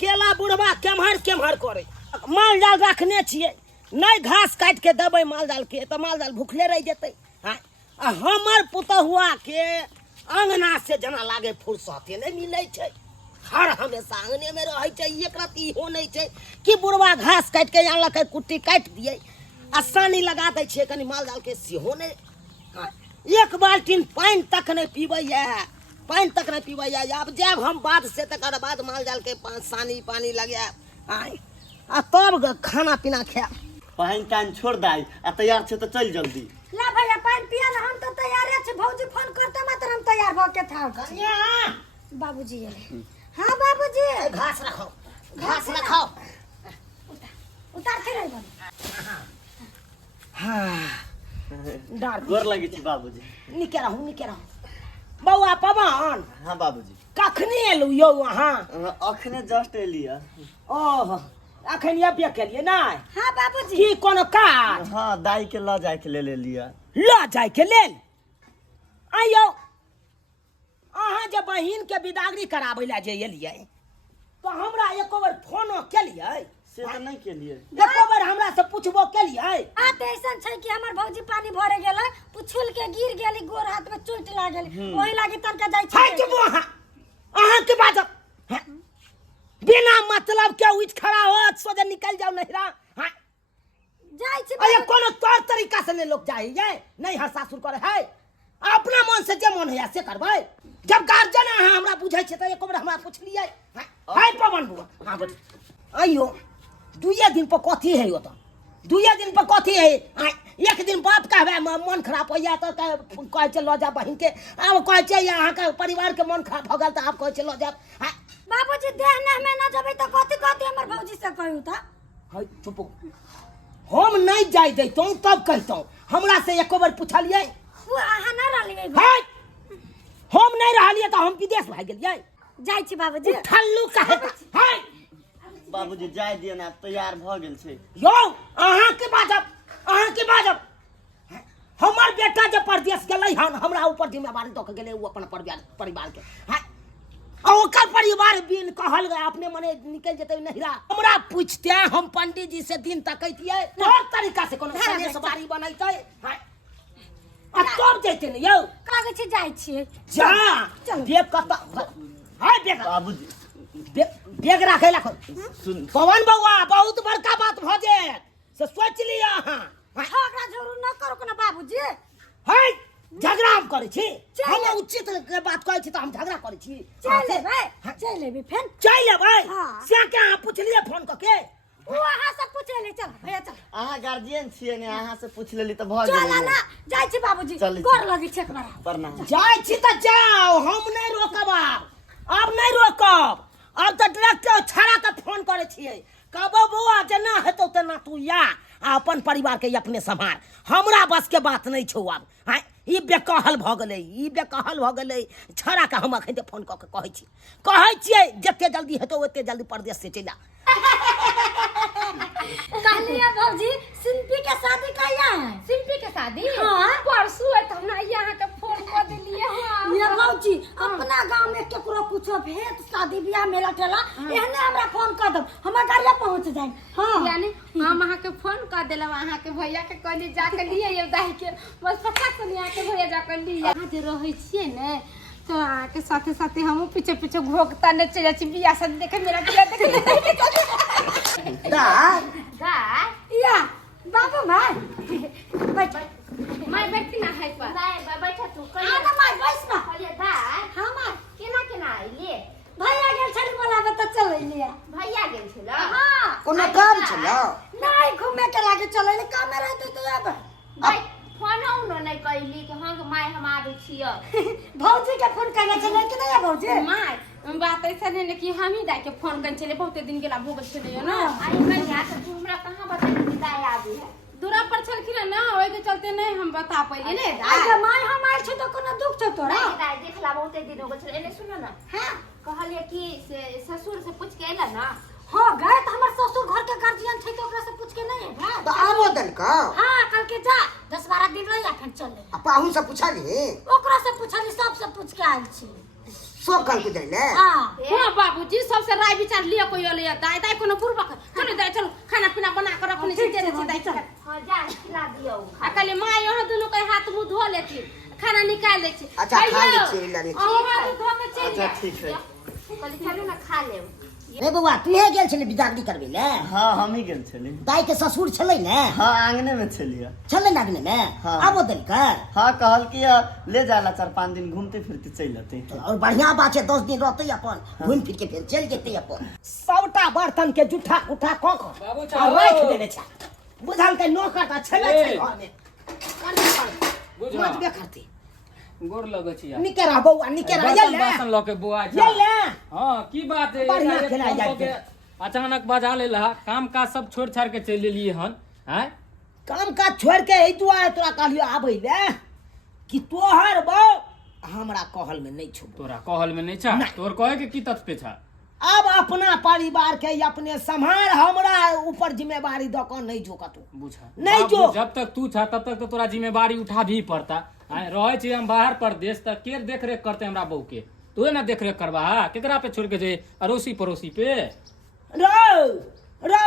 केला बुढ़वा केम्हर केम्हर करे माल जाल रखने छिए नहीं घास काट के देबै माल जाल के तो माल जाल भूखले रह जेतै। हमर पुतहुआ के अंगना से जना लागे फुर्सते नहीं मिले छै हर हमेशा अंगने में रहे छै। एक रात इहो नहीं छै कि बुढ़वा घास काट के आनलक कुट्टी काट दिए आ सानी लगा दै छै कनी माल जाल के सेहो नहीं। एक बाल्टीन पानी तक नहीं पीबै पानी तक नहीं पीबै अब जब हम बाद से तकर बाद माल जाल के सानी पानी लगे आ तब खाना पीना खाए। पानी कान छोड़ दाई आ तैयार छे तो चल जल्दी। ला भैया पानी पिया ना हम तो तैयार छे भौजी फोन करते मात्र हम तैयार भ के था। कन्या बाबूजी आले। हां बाबूजी घास रखो घास रखो उतार के रही बन। हां डर गोर लगी छी बाबूजी। निके रहू बौआ पवन। हां बाबूजी कखनी एलु यौ अहाँ? अखने जस्ट एलिया। ओह अखन अबे केलिए नहीं? हां बाबूजी की कोनो काज? हां दाई के ल जाय के ले लिया। ल जाय के लेल आइयो अहाँ जे बहिन के विदागरी कराबै ला जे एलिए तो हमरा एको बार फोनो केलिए? से तो नहीं केलिए। एको बार हमरा से पूछबो केलिए? आ त ऐसन छै कि हमर भौजी पानी भरे गेलै पुछुल के गिर गेली गोर हाथ में चोट लागल ओही लागी तनका जाय छै। हाय चुप अहाँ के बात बिना मतलब के उठ खड़ा हो सोजे निकल जाओ नहिरा। हां जाय छै अरे कोनो तौर तरीका से ले लोग जाए नहीं हर सासुर करे है अपना मन से जे मन है से करबै। जब गार्जियन है हमरा बुझै छै त एको बार हमरा पूछलिए हाय पवन बुआ। हां बोल आइयो दुइये दिन पर कथी है ओत दुइये दिन पर कथी है? एक दिन बाप कहबे मन खराब हो जाए तो कहे छै ल जा बहिन के अब कहे छै अहाँ के परिवार के मन खराब हो गेल त आप कहे छै ल जा। बाबूजी देह न में न जबै त कथी हमर भौजी से कहू त। हाय चुप हम नहीं जाय दैतौ तब कहतौ हमरा से एको बार पूछलिए? वो अहाँ न रहलिए हाय हम नहीं रहलिए त हम विदेश भाग गेलिए। जाय छी बाबूजी ठल्लू कहे हाय बाबूजी जाय दिए ना तैयार भ गेल छै। यो अहाँ के बाजब हमर बेटा जे परदेश गेलै हन हमरा ऊपर जिम्मेवारी द के गेलै वो अपन परिवार के हाय ओकर परिवार बिन कहल गए अपने मने निकल जते नहिरा हमरा पूछते हम पंडित जी से दिन तकैतिए तोर तरीका से कोनो सनेस बारी बनैतै हाय अब तब जैते न यौ कागे छी जाय छी जा बेग कत हाय बेग बाबूजी बेग राखे ला सुन पवन बउआ बहुत बड़का बात भ जे से सोच लिया अहाँ झगड़ा जरूर न करो कोनो बाबूजी। हाय झगड़ा हम करे छी हम उचित के बात कहै छी त हम झगड़ा करे छी। चल लेबे फेन चल लेबै हां से के अहाँ पूछलिए फोन क के वो अहाँ से पूछ ले चल भैया चल अहाँ गार्जियन छिए ने अहाँ से पूछ लेली त भ चल गेल। ना जाय छी बाबूजी चल गोर लगी छै एकबार प्रणाम। जाय छी त जाओ हम नहीं रोकब अब नहीं रोकब अब त डायरेक्ट छाड़ा के फोन करे छिए कहबो बउआ जना हेतौ तना तू या अपन परिवार के अपने संभाल हमरा बस के बात नहीं छौ। अब हां ई बेकहल भ गेलै छाड़ा के हम अखन फोन क के कहै छिए जते जल्दी हेतौ ओते जल्दी परदेश से चला। कहलिए भौजी सिंपी के शादी कहिया है? सिंपी के शादी हां परसू है तो हमरा यहाँ के फोन कर दिलिए। हां ये भौजी अपना गांव में केकरो कुछो भेट शादी बियाह मेला ठेला एहने हमरा फोन कर दब हमर गाड़िया पहुंच जाए। हां यानी हम अहाँ के फोन कर देलम अहाँ के भैया के कहली जा के लिए ये दाई के बस पक्का सुनिया के भैया जा कर लिए। अहाँ जे रहै छिए ने तो अहाँ के साथे हम पीछे घोकता ने चले छी बियाह सब देखे मेरा बियाह देखे दा या बाबू भाई बैठ मैं बैठी ना है पर नहीं बैठा तू आ ना माय बैठ ना कहलिए दाई हां माय केना आइले भैया गेल छल बोलाबे त चल लिए। भैया गेल छलो हां कोनो काम छलो नहीं घूमे के लागे चले ले काम रहते तो अब भाई फोन उनो नहीं कहली कि हां माय हम आबै छियो भौजी के फोन करले चले कि नहीं भौजी माय बात ऐसा नहीं कि हम ही दाई के फोन कर चले बहुत दिन गेला भोग चले ना आई कन्या तो तू हमरा कहां बताई कि दाई आबी है दूरा पर छलखिन ना ओए के चलते नहीं हम बता पइले ने आगे माय हम आइल छ तो कोनो दुख छ तोरा नहीं दाई देखला बहुते दिन हो गेल एने सुनो ना हां कहलिए कि से ससुर से पूछ के आइला ना हो गए तो हमर ससुर घर के गार्जियन छै तो ओकरा से पूछ के नहीं है तो आबो दन का हां कल के जा 10-12 दिन रह या फिर चल ले पाहुन से पूछली ओकरा से पूछली सब से पूछ के आइल छी सब कल को जाए ले हां हाँ बाबूजी सबसे राय विचार लिया कोई ले दाई दाई कोनो बुरबा चलो दाई चलो खाना पीना बना कर अपने से दे दे दाई चल हां जा खिला दियो अकले माँ यहाँ दोनों के हाथ मुंह धो लेती खाना निकाल लेती अच्छा खा ले छी ले हाथ धो के चल अच्छा ठीक है कहली चलू ना खा लेब रे बउआ तू हे गेल छले बिदागरी करबे ले हाँ हम ही गेल छली दाई के ससुर छले ने हाँ आंगने में छलिए छले लगने में हाँ। आबो दल कर हाँ कहल कि ले जाला 4-5 दिन घूमते फिरते चल आते और बढ़िया बात है 10 दिन रहते अपन घूम फिर के फिर चल जेते अपन सबटा बर्तन के जूठा उठा क क और रख देने छ बुझल के नौकर का छले छै घर में करने पड़े मजबे करती गोर लगै छी यार निकेरा बउआ निकेरा ये ले बासन ल के बुआ ये ले हां की बात है बढ़िया एक खेला फोन जाए कऽ के अचानक बजा ले लहा काम काज सब छोड़ छाड़ के चल लेलिए हन हैं काम काज छोड़ के एहि दुआरे तोरा कहलियो आबै ले कि तोहर बउ हमरा कहल में नहीं छौ तोरा कहल में नहीं छा तोर कहे के की तत पे छा अब अपना परिवार के अपने संभाल हमरा ऊपर जिम्मेवारी द क नहीं जो कतू बुझा नहीं बाबू, जो जब तक तू छा तब तक तो तोरा जिम्मेवारी उठा भी पड़ता हैं रहे छी हम बाहर प्रदेश तक के देख रेख करते हमरा बहू के तू ना देख रेख करबा केकरा पे छोड़ के जे अड़ोसी पड़ोसी पे रौ रौ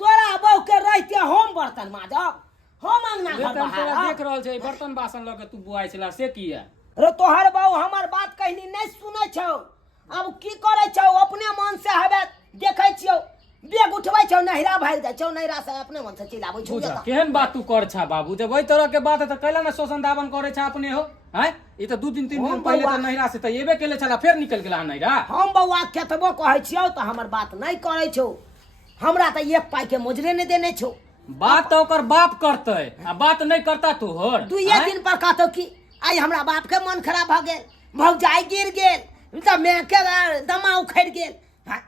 तोरा बहू के रहते हम बर्तन माजब हम अंगना घर तोरा बहारब देख रहल छै बर्तन बासन ल के तू बुआई छला से किया रो तोहर बहू हमर बात कहनी नहीं सुनै छौ अब की करे छौ अपने मन से हवे देखै छियौ बेग उठबै छौ नहिरा भाग जाइ छौ नहिरा से अपने मन से चिल्लाबै छौ बुझा केहन बात तू कर छा बाबू जब वही तरह के बात है तो कैला ना शोषण दावन करे छा अपने हो हैं ये तो 2-3 दिन हम पहले बौआ- तो नहिरा से तो एबे केले छला फिर निकल गेला नहिरा हम बउआ केतबो कहै छियौ त हमर बात नहीं करै छौ हमरा त एक पाई के मोजरे नहीं देने छौ बात तो ओकर बाप करते आ बात नहीं करता तू होर दुइये दिन पर कहतो कि आई हमरा बाप के मन खराब भ गेल भौजाई गिर गेल त मैं के दमा उखड़ गेल हाँ,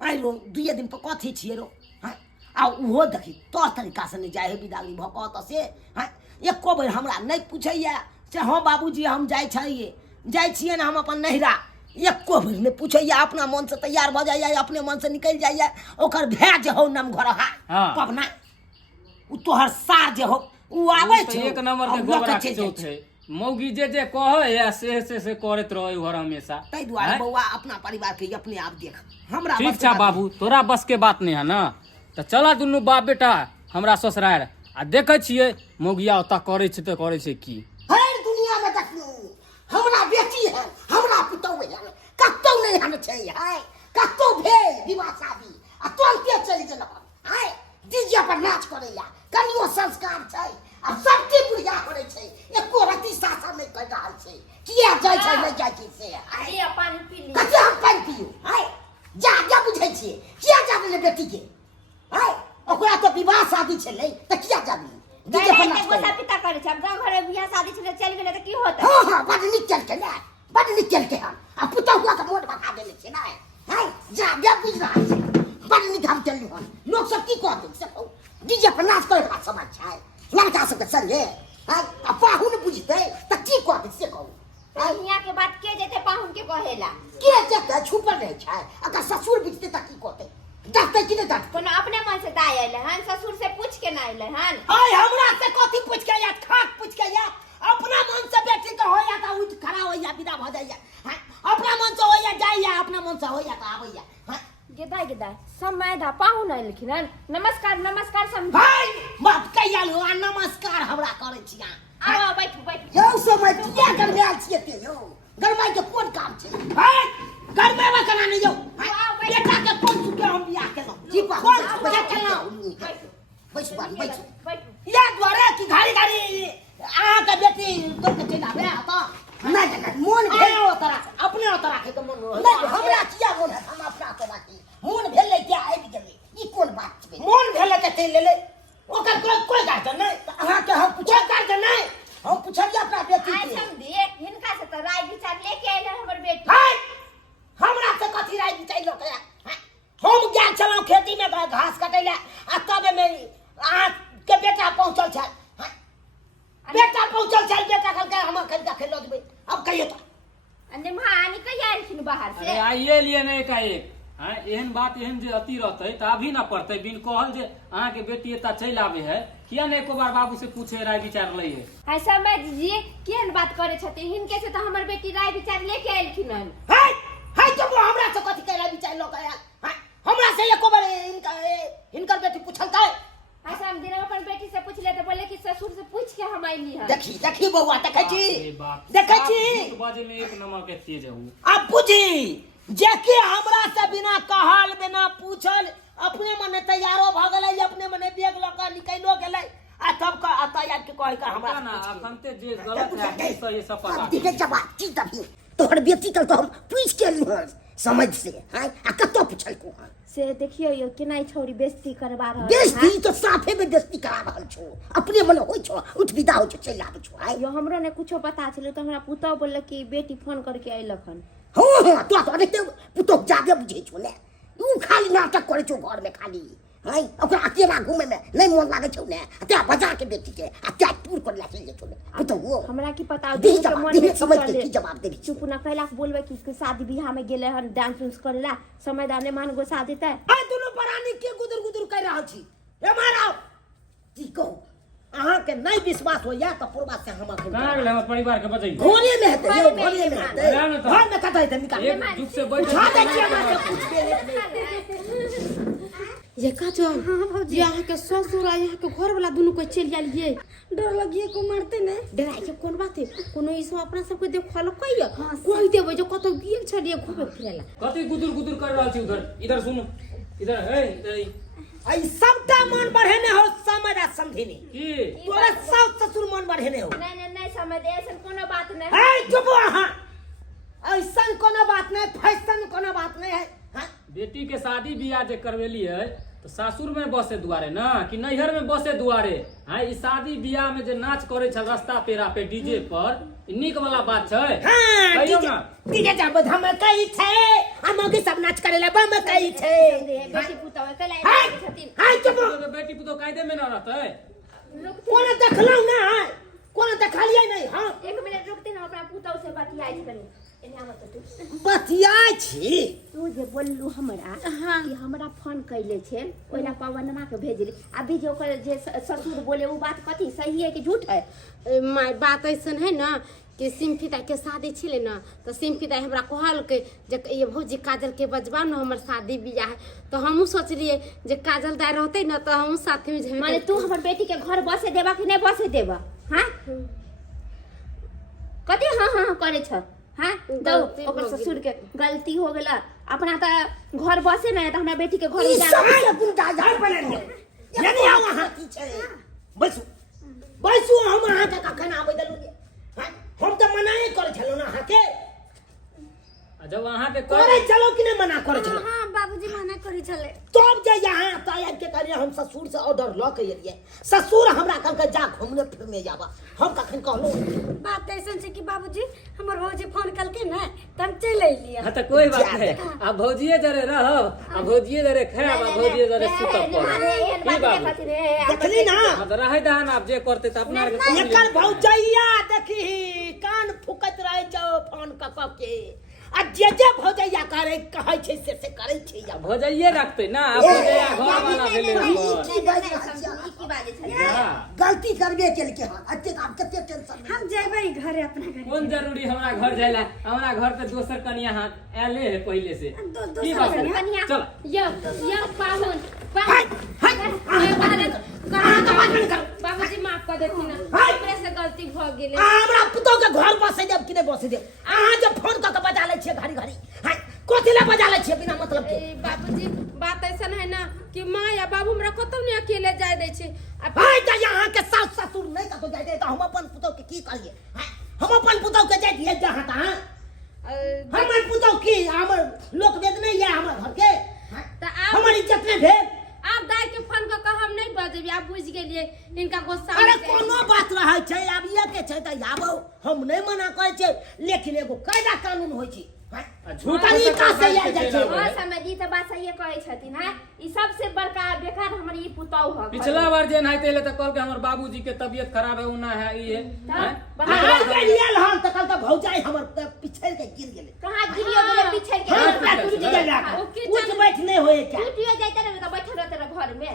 आई रो दुइये दिन पर कथी छिए रो हाँ, आ उहो देखी तो तरीका से नहीं जाए है बिदागरी भ कहत से हाँ, एको बेर हमरा नहीं पूछैया से हाँ बाबूजी हम जाइ छिए ना हम अपन नहिरा एको बेर नहीं पूछैया अपना मन से तैयार भ जाइए अपने मन से निकल जाइए ओकर भै जे हो नम घर हा हाँ। पवना उ तोहर सार जे हो उ आबै तो छै एक नंबर के अब गोबरा लऽ के के चलि जाइ चौथ छै। है मौगी जे कहे या से करत रहे घर हमेशा ताहि दुआरे हैं? बउआ अपना परिवार के अपने आप देख हमरा ठीक बस छा के बात बाबू तोरा बस के बात नहीं है ना तो चला दुनू बाप बेटा हमरा ससुरार आ देखे छियै मौगिया ओता करे छै तो करे छै की हर दुनिया में देखलू हमरा बेटी है हमरा पुतौह है कतौ नहीं हम छै है कतौ भेल विवाह शादी आ तुरंते चलि गेल है डीजे पर नाच करैया कनियो संस्कार छै आ सबके बुढ़िया करे छै एको रति शासन नहीं कर रहल छै किया जाइ छै नहीं जाइ छै से अरे पानी पी ली कते हम पानी पियो है जा बुझै छियै किया जाबे ले बेटी के है ओकरा तो विवाह शादी छलै त किया जाबे डीजे पर नाच गोसा करे पिता करे छै अब गांव घर में बियाह शादी छले चल गेले त की होतै हाँ बड़ नीक चलते ना बड़ नीक चलते हम आ पुतहुआ के मोट बता देले छै ना है जा बुझ रहा छै बड़ नीक हम चललू हन लोग सब की कहते से कहू डीजे पर नाच करे का समाज छै लड़का सब के संगे है आ पाहुन बुझते त की कहते से कहू हियां के बात के जेते पाहुन के कहेला के जते छुपल रहे छै अगर ससुर बुझते त की कहते डरते कि नहीं डरते कोनो अपने मन से दाय आइले हन ससुर से पूछ के ना आइले हन आय हमरा से कथी पूछ के या खाक पूछ के या अपना मन से बेटी के होया त उठ खड़ा होया विदा भ जाइया हैं अपना मन से होया जाइया अपना मन से होया त आबैया हैं गेदाय समय दा पाहुन आइलखिन हन नमस्कार समझ भाई बाप कहिया लो आ नमस्कार हमरा करे छिया आओ बैठू यौ समय किया गरमाल छिए ते यौ गरमाई के कोन काम छै भाई गरमे में कना नहीं यौ बेटा के कोन सुके हम बियाह केलौ जी पा कोन सुके केलौ बैठ बैठू या द्वारा की घाड़ी आ के बेटी तो के चला बे त नहीं जगह मोन भेल अपने तरह के मन नहीं हमरा किया मोन है हम अपना तरह के मोन भेल ले क्या आबि गेलै ई कोन बात छै मोन भेल के चल लेले ओकर कोई गार्जन नहीं अहाँ के हम पूछे गार्जन नहीं हम पूछलिए अपना बेटी आइ के समझी हिनका से तो राय विचार लेके आइले हमर बेटी हाय हमरा से कथी राय विचार लो के हम गेल छलौ खेती में घास काटे ले आ तबे में आ के बेटा पहुंचल छै बेटा पहुंचल छै बेटा कहलकै हम खरीदा खेलो देबै अब कहियो त अन्ने महानी कहिया आइलखिन बाहर अरे से आइए लिए नहीं का एक हैं एहन बात एहन जे अति रहते त अभी ना पड़ते बिन कहल जे अहाँ के बेटी एता चल आवे है किया नहीं एको बार बाबू से पूछे राय विचार लई है हाय समझ जी केहन बात करे छथि हिनके से तो हमर बेटी राय विचार लेके आइलखिन हन है एको बार इनकर बेटी पूछल का ऐसा हम दिनवा अपन बेटी से पूछ ले तो बोले कि ससुर से पूछ के हम आइली है। देखी बउआ देखै छी बाप देखै छी झूठ बाजे में एक नंबर के तेज हूं। अब बुझी जेके हमरा से बिना कहल बिना पूछल अपने मने तैयारो भ गेलै अपने मने बैग ल के निकैलो गेलै आ तब का आता यार के कहे का हमरा ना अखनते जे गलत है कि सही सब पता दिखे जवाब की तभी तोहर बेटी तो हम पूछ के लियो समझ से हां आ कतो पूछल को से देखियो यो केना छोरी बेइज्जती करबा रहल बेइज्जती तो साफे में बेइज्जती करा रहल छो अपने मन होय छो उठ विदा हो छो चल आबै छो यो हमरो ने कुछो पता छले तो हमरा पुतौ बोलले कि बेटी फोन करके अइलखन। हां तो देखते पुतो जागे बुझे छो ने उ खाली नाटक करे छो घर में खाली हां ओकरा अकेला घूमे में नहीं मन लागे छो ने त्या बजा के बेटी के आ त्या टूर कर ला चल छो ने पुतो वो हमरा की पता दी के मन में समझ के की जवाब दे चुप ना कैला बोलबे कि शादी बियाह में गेले हन डांस उन्स करेला समय दाने मान गो शादी तय आ दोनों परानी के गुदर गुदर कर रहल छी ए मारा की कहू अहाँ के नहीं विश्वास होया त पूर्वा से हम कहां गेल हमर परिवार के बजै घोड़े में हेते ये घोड़े में हेते घर में कतै हेते निकाल एक जुग से बैठ उठा दे छी हमरा से पूछ के ये का जो हां भौजी यहाँ के ससुर यहाँ के घर वाला दोनों को चल जालिए डर लगिए को मारते ने डराई के कोन बात है कोनो ई सब अपना सब के देखल कहियो कोई देबे जो कतो गेल छड़िए घूमे फिरेला कति गुदुर गुदुर कर रहल छी उधर इधर सुन इधर है इधर आई सबटा मन बढ़ेने हो समझ आ समझिनी की तोरा सास ससुर मन बढ़ेने हो नहीं समझ ऐसन कोनो बात नहीं ए चुप अहाँ ऐसन कोनो बात नहीं फैशन कोनो बात नहीं है हां बेटी के शादी बियाह जे करवेली है तो सासुर में बसे दुआरे ना कि नैहर में बसे दुआरे हां ई शादी बियाह में जे नाच करे छ रास्ता पेरा पे डीजे पर निक वाला बात छै हां कहियो ना डीजे जब हम कही छे हम के सब नाच करेला बम कही छे बेटी पुतौ कला छथिन हां चुप तो बेटी पुतो कायदे में ना रहतै कोन देखलौ ना कोन देखलियै नहीं हां एक मिनट रुकते ना अपना पुतौ से बतियाई कनी एने आवा तो तू बतियाय छी तू जे बोललू हमरा कि हमरा फोन कैले छे ओइला पवनमा के भेजली अभी जो कर जे ससुर बोले वो बात कथी सही है कि झूठ है? माय बात ऐसन है ना कि सिम्फिता के शादी छिले ना तो सिम्फिता हमरा कहल के जे ये भौजी काजल के बजबा न हमर शादी बियाह है तो हमहू सोचलिए जे काजल दाय रहते ना तो हमहू साथ में जेबे माने तू हमर बेटी के घर बसे देबा कि नहीं बसे देबा हां कथी हां हां करे छ हां तो ओकर ससुर के गलती हो गेला अपना त घर बसे ना त हमरा बेटी के घर ई जा सब गुंडा झाड़ पड़े यानी आ वहां की छे बैसु हम अहाँ के कखन आबै दलु हां हम तो मनाए करे छलो ना अहाँ के जब वहां के करे चलो कि नहीं मना करे चलो हां बाबूजी मना करी चले तब जे यहाँ तैयार के करिए हम ससुर से ऑर्डर ल के एलिए ससुर हमरा कहल के जा घूमने फिरने जाबा हम कखन कहलो बात ऐसन छै कि बाबूजी हमर भौजी फोन कलके ना त हम चल अइलिए हां त कोई बात है अब भौजिए जरे रहब अब भौजिए जरे खाब अब भौजिए जरे सुतब पर देखली ना अब रहे दहन आप जे करते त अपना के एकर भौजैया देखी कान फुकत रहे जाओ फोन क के आ जे भौजैया करे कहै छै से करे छै या भौजैये रखते ना अब भौजैया घर वाला भेले की बाजे छ गलती करबे केल के हां अते आप कते टेंशन हम जेबै घरे अपना घरे कौन जरूरी हमरा घर जाइला हमरा घर पे दोसर कनिया हां आले है पहले से की बात है चल ये पाहुन बाबूजी माफ कर देथिन हमरे से गलती भ गेले हमरा पुतो के घर बसे जब कि नहीं बसे दे अहाँ जब फोन क के बजा ले छिए घड़ी घड़ी हां कोथिला बजा ले छिए बिना मतलब के बाबूजी बात ऐसा है ना कि माँ या बाबू हमरा कतौ नहीं अकेले जाय दे छे भाई त यहाँ के सास ससुर नहीं कतो जाय दे त हम अपन पुतो के की करिए हम अपन पुतो के जाय दिए जहां तहां हमर पुतो की हमर लोक वेद नहीं है हमर घर के त हमर इज्जत नहीं भेल आप दाई के फोन क हम नहीं बजेबी आप बुझ गेलिए इनका गुस्सा अरे कोनो बात रहे छै अब ये के छै त आबो हम नहीं मना करे छै लेकिन एगो कायदा कानून होय छै झूठ तरीका से आयल जाइ छै हां समझी त बात सही कहै छथिन हां ई सबसे बड़का बेकार हमर ई पुतौ ह पिछला बार जे नाइते ले त कल के हमर बाबूजी के तबीयत खराब है उना है ई है हां गेलियल हल त कल त भौजाई हमर पिछड़ के गिर गेले कहां गिरियो गेले पिछड़ के हां टूट गेला उठ बैठ नहीं होए क्या टूटियो जाइते न त बैठल रहते घर में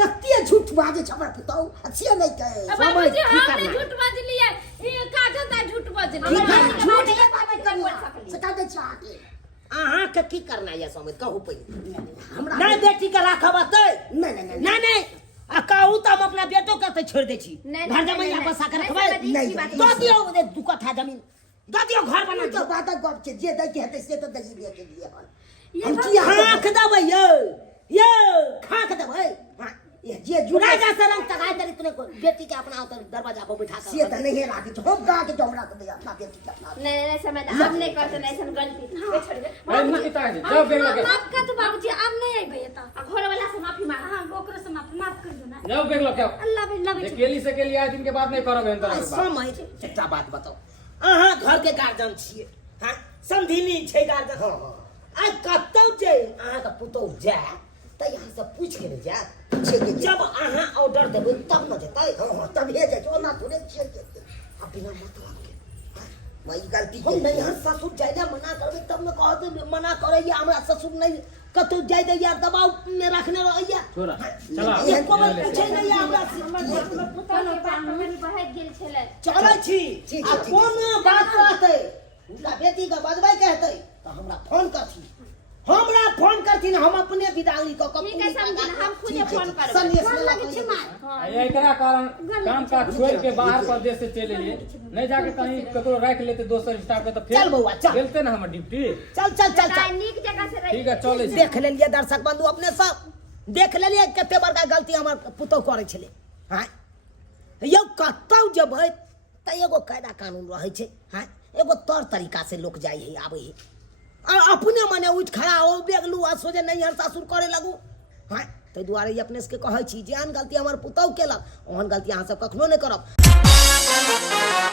तत्ते झूठ बाजे छ हमर पुतौ अच्छे नहीं कहे बाबूजी हमने झूठ बजलिए ये काजल दा झूठ बजलिए झूठ के बात कर सका दे चाह के अहाँ के की करना है समझ कहू पहले हमरा नहीं बेटी के राखब अतै नहीं आ कहू तो हम अपना बेटो के तो छोड़ दे छी नहीं, घर नहीं, जमीन नहीं, आपस आकर नहीं, रखबै नहीं, नहीं, बात दो दियो दू कट्ठा जमीन दो दियो घर बना तो दियो बात गप छै जे दै के हेतै से तो दै दिए के लिए ये हम बात की यहाँ खाक देबै यो खाक देबै हाँ, ये जे जुड़ा राजा से रंग तगाय दे इतने को बेटी के अपना उधर दरवाजा पर बिठा से कर तो नहीं राखी तो हम गा के जो हमरा के दे अपना बेटी के अपना नहीं समझ हम नहीं करते नहीं सन गलती छोड़ दे अरे मुंह पिता है जाओ बैग लगे माफ कर दो बाबूजी अब नहीं आइबे त घर वाला से माफी मांग हां ओकरो से माफ कर दो ना जाओ बैग लगे अल्लाह बिल्लाह अकेली से अकेली आज दिन के बाद नहीं करब एहन तरह के बात समझ एकटा बात बताओ अहाँ घर के गार्जियन छियै हां समधिनी छै गार्जियन हां आ कतौ जे अहाँ के पुतौ जाय त यहाँ से पूछ के नहीं जाय पूछे के जब अहाँ ऑर्डर देबै तब न जेतै हां तब हे जे ओना थोड़े छियै अब बिना मतलब के वही गलती हम नहीं यहाँ ससुर जाय ले मना करबै तब न कहते मना करैया हमरा ससुर नहीं कतौ जाय दैया दबाव में रखने रहैया छोरा चला ये को पूछे नहीं हमरा पुतौ के बात में बहक गेल छले चलै छी ठीक आ छै, कोनो बात रहतै हुनका बेटी के बजबै कहतै त हमरा फोन करथि हमरा फोन करथिन हम अपने विदाई क के ठीक है समझ हम खुद फोन करब संदेश फोन में लगे छै मां एकरा कारण काम काज छोड़ के बाहर प्रदेश से चले लिए नहीं जाके कहीं ककरो रख लेते दोसर स्टाफ के तो फिर चल बउआ, चल। खेलते ना हमर ड्यूटी चल चल चल चल नीक जगह से रह ठीक है चले छी देख लेलिए दर्शक बंधु अपने सब देख लेलिए कते बड़का गलती हमर पुतौ करे छले हां यौ कतौ जबै त एगो कायदा कानून रहै छै हां एगो तौर तरीका से लोग जाय है आबै है और अपने मने उठ खड़ा हो बेगलू आ सोजे नहीं हर सासुर करे लगू हां तै दुआरे अपने से कहै छी जेहन गलती हमर पुतौ केलक ओहन गलती अहाँ सब कखनो नहीं करब